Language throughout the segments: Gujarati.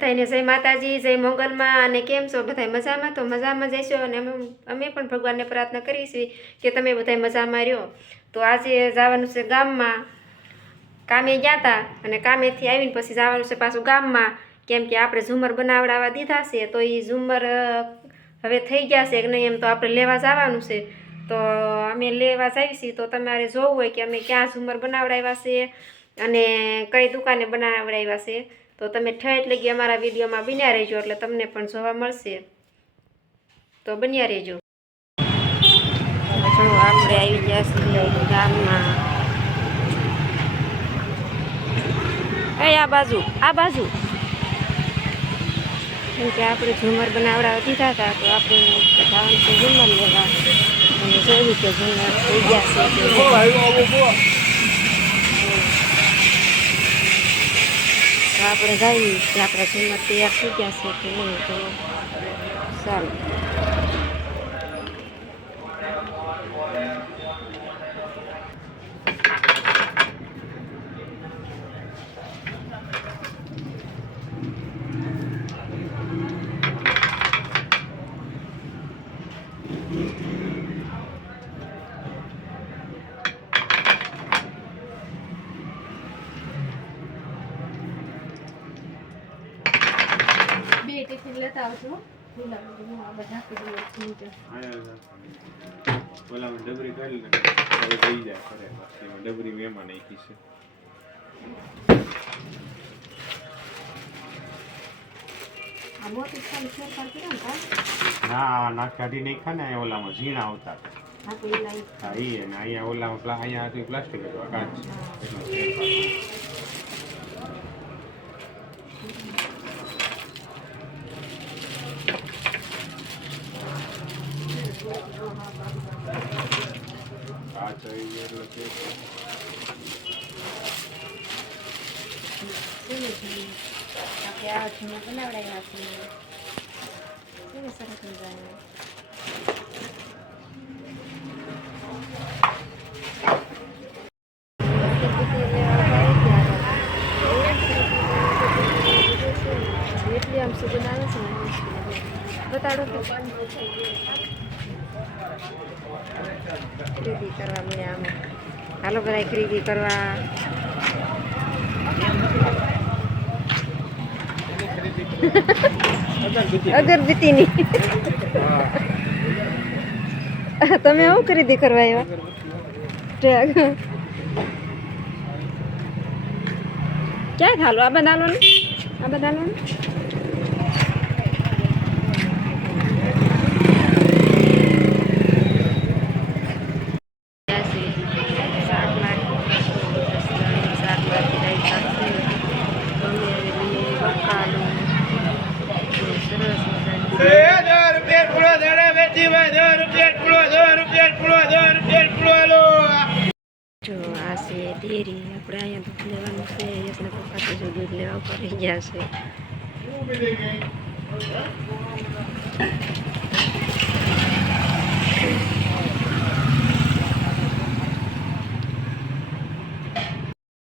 થઈને જય માતાજી, જય મંગલમાં અને કેમ છો? બધા મજામાં? તો મજામાં જઈશું અને અમે પણ ભગવાનને પ્રાર્થના કરીશું કે તમે બધા મજામાં રહ્યો. તો આજે જવાનું છે ગામમાં. કામે ગયા હતા અને કામેથી આવીને પછી જવાનું છે પાછું ગામમાં. કેમ કે આપણે ઝુમર બનાવડાવવા દીધા છે, તો એ ઝુમર હવે થઈ ગયા છે, કે નહીં એમ તો આપણે લેવા જવાનું છે. તો અમે લેવા જઈશું તો તમારે જોવું હોય કે અમે ક્યાં ઝુમર બનાવડાવ્યા છે અને કઈ દુકાને બનાવડાવ્યા છે. તો તમે ઠેઠ લગી અમારા વિડીયોમાં બન્યા રહેજો એટલે તમને પણ જોવા મળશે. તો બન્યા રહેજો. જો આપણે આવી ગયા ગામમાં. એ, આ બાજુ આ બાજુ. કેમ કે આપણે ઝુમર બનાવડા દીધા હતા તો આપણે ઝુમર લેવા. અને જોયું કે ઝુમર થઈ ગયા છે. આપણે જઈએ કે આપણે ઝુમર તૈયાર થઈ ગયા છે કે નહીં તો ચાલો બે ટિફિન લેતા આવજો. ઓલામાં ડબરી કાઢી નાખી. જાય ખરે એમાં ડબરી મેમાં નાખી છે. ને નાક કાઢી નાખ્યા ને ઓલામાં ઝીણા આવતા. હા એ અહીંયા ઓલામાં અહીંયા પ્લાસ્ટિક હતું કાચ. ફેરફાર. આપણે આ જૂના બનાવડાવ્યા છે કેવી સરસ મજાના આમ બતાડો ખરીદી કરવા મળ્યા અમે હાલો બધા ખરીદી કરવા અગરબત્તીની તમે શું ખરીદી કરવા આવ્યા? ક્યાં થાલો આ બધા હાલો આ બધા હાલો જો આ છે ડેરી, આપણે અહીંયા દૂધ લેવાનું છે યશને પપ્પા તો જો દૂધ લેવા ઉપર રહી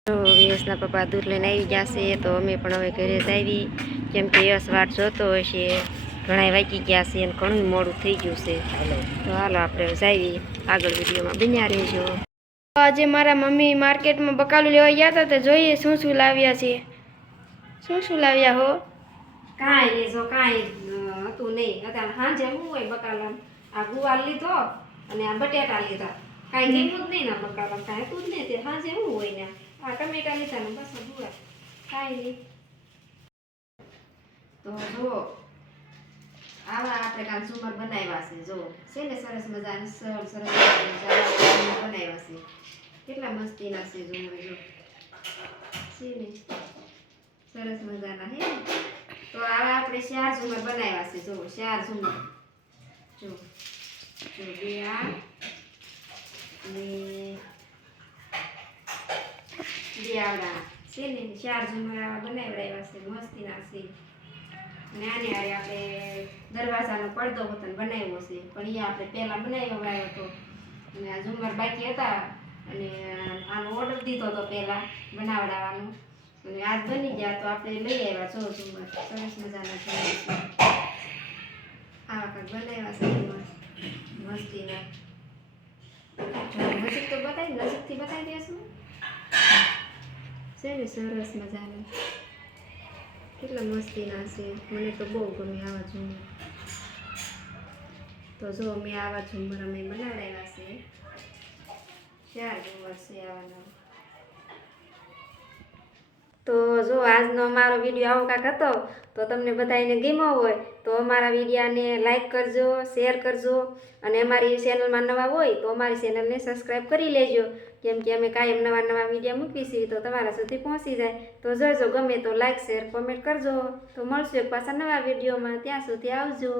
તો યશના પપ્પા દૂધ લઈને આવી ગયા છે, તો અમે પણ હવે ઘરે જ આવી. કેમ કે યશ વાટ જોતો હશે. ઘણા વાગી ગયા છે અને ઘણું મોડું થઈ ગયું છે. તો હાલો આપણે જઈએ. આગળ વિડીયોમાં બન્યા રહેજો. આજે મારા મમ્મી માર્કેટમાં બકાલું લેવા ગયા હતા તો જોઈએ શું શું લાવ્યા છે. શું શું લાવ્યા હો? કાંઈ નહીં જો કાંઈ હતું નહીં. અત્યારે સાંજે શું હોય બકાલા આ ગુવાર લીધો અને આ બટેટા લીધા. કાંઈ જેવું જ નહીં ના બકાલા કાંઈ હતું જ નહીં તે સાંજે શું હોય ને? આ ટમેટા લીધા ને બસ આ ગુવાર. કાંઈ નહીં. તો જો આવા આપણે કાલ ઝુમર બનાવ્યા છે. જો, છે ને સરસ મજાના સરળ સરસ બનાવ્યા છે. કેટલા મસ્તીના છે ઝુમર જો. છે ને સરસ મજાના, હે? તો આવા આપણે ચાર ઝુમર બનાવ્યા છે. જો ચાર ઝુમર જો જો, બે આ, ને બે આવડા. છે ને ચાર ઝુમર આવા બનાવડાવ્યા છે. મસ્તીના છે. અને આને હારે આપણે દરવાજાનો પડદો વતન બનાવ્યો છે. પણ એ આપણે પહેલાં બનાવ્યો હતો. અને આ ઝુમર બાકી હતા. અને આનો ઓર્ડર દીધો હતો પહેલાં બનાવડાવવાનો. અને આજ બની ગયા તો આપણે લઈ આવ્યા છો ઝુમર સરસ મજાના છે. આવા કંઈક બનાવ્યા છે ઝુમર મસ્તીના. નજીક તો બતાવી, નજીકથી બતાવી દેશું. છે ને સરસ મજાના. કેટલા મસ્તીના છે. મને તો બહુ ગમે આવા ઝુમર. તો જો મેં આવા ઝુમર અમે બનાવડાવ્યા છે. ચાર ઝુમર છે આવાના. તો જો આજનો અમારો વીડિયો આવો કાંક હતો, તો તમને બધાને ગમ્યો હોય, તો અમારા વિડીયાને લાઇક કરજો, શેર કરજો, અને અમારી ચેનલમાં નવા હોય, તો અમારી ચેનલને સબસ્ક્રાઈબ કરી લેજો. કેમ કે અમે કાયમ નવા નવા વિડીયા મૂકીશું તો તમારા સુધી પહોંચી જાય. તો જોજો, ગમે તો લાઇક શેર, કોમેન્ટ કરજો. તો મળશું એક પાછા નવા વિડીયોમાં, ત્યાં સુધી આવજો.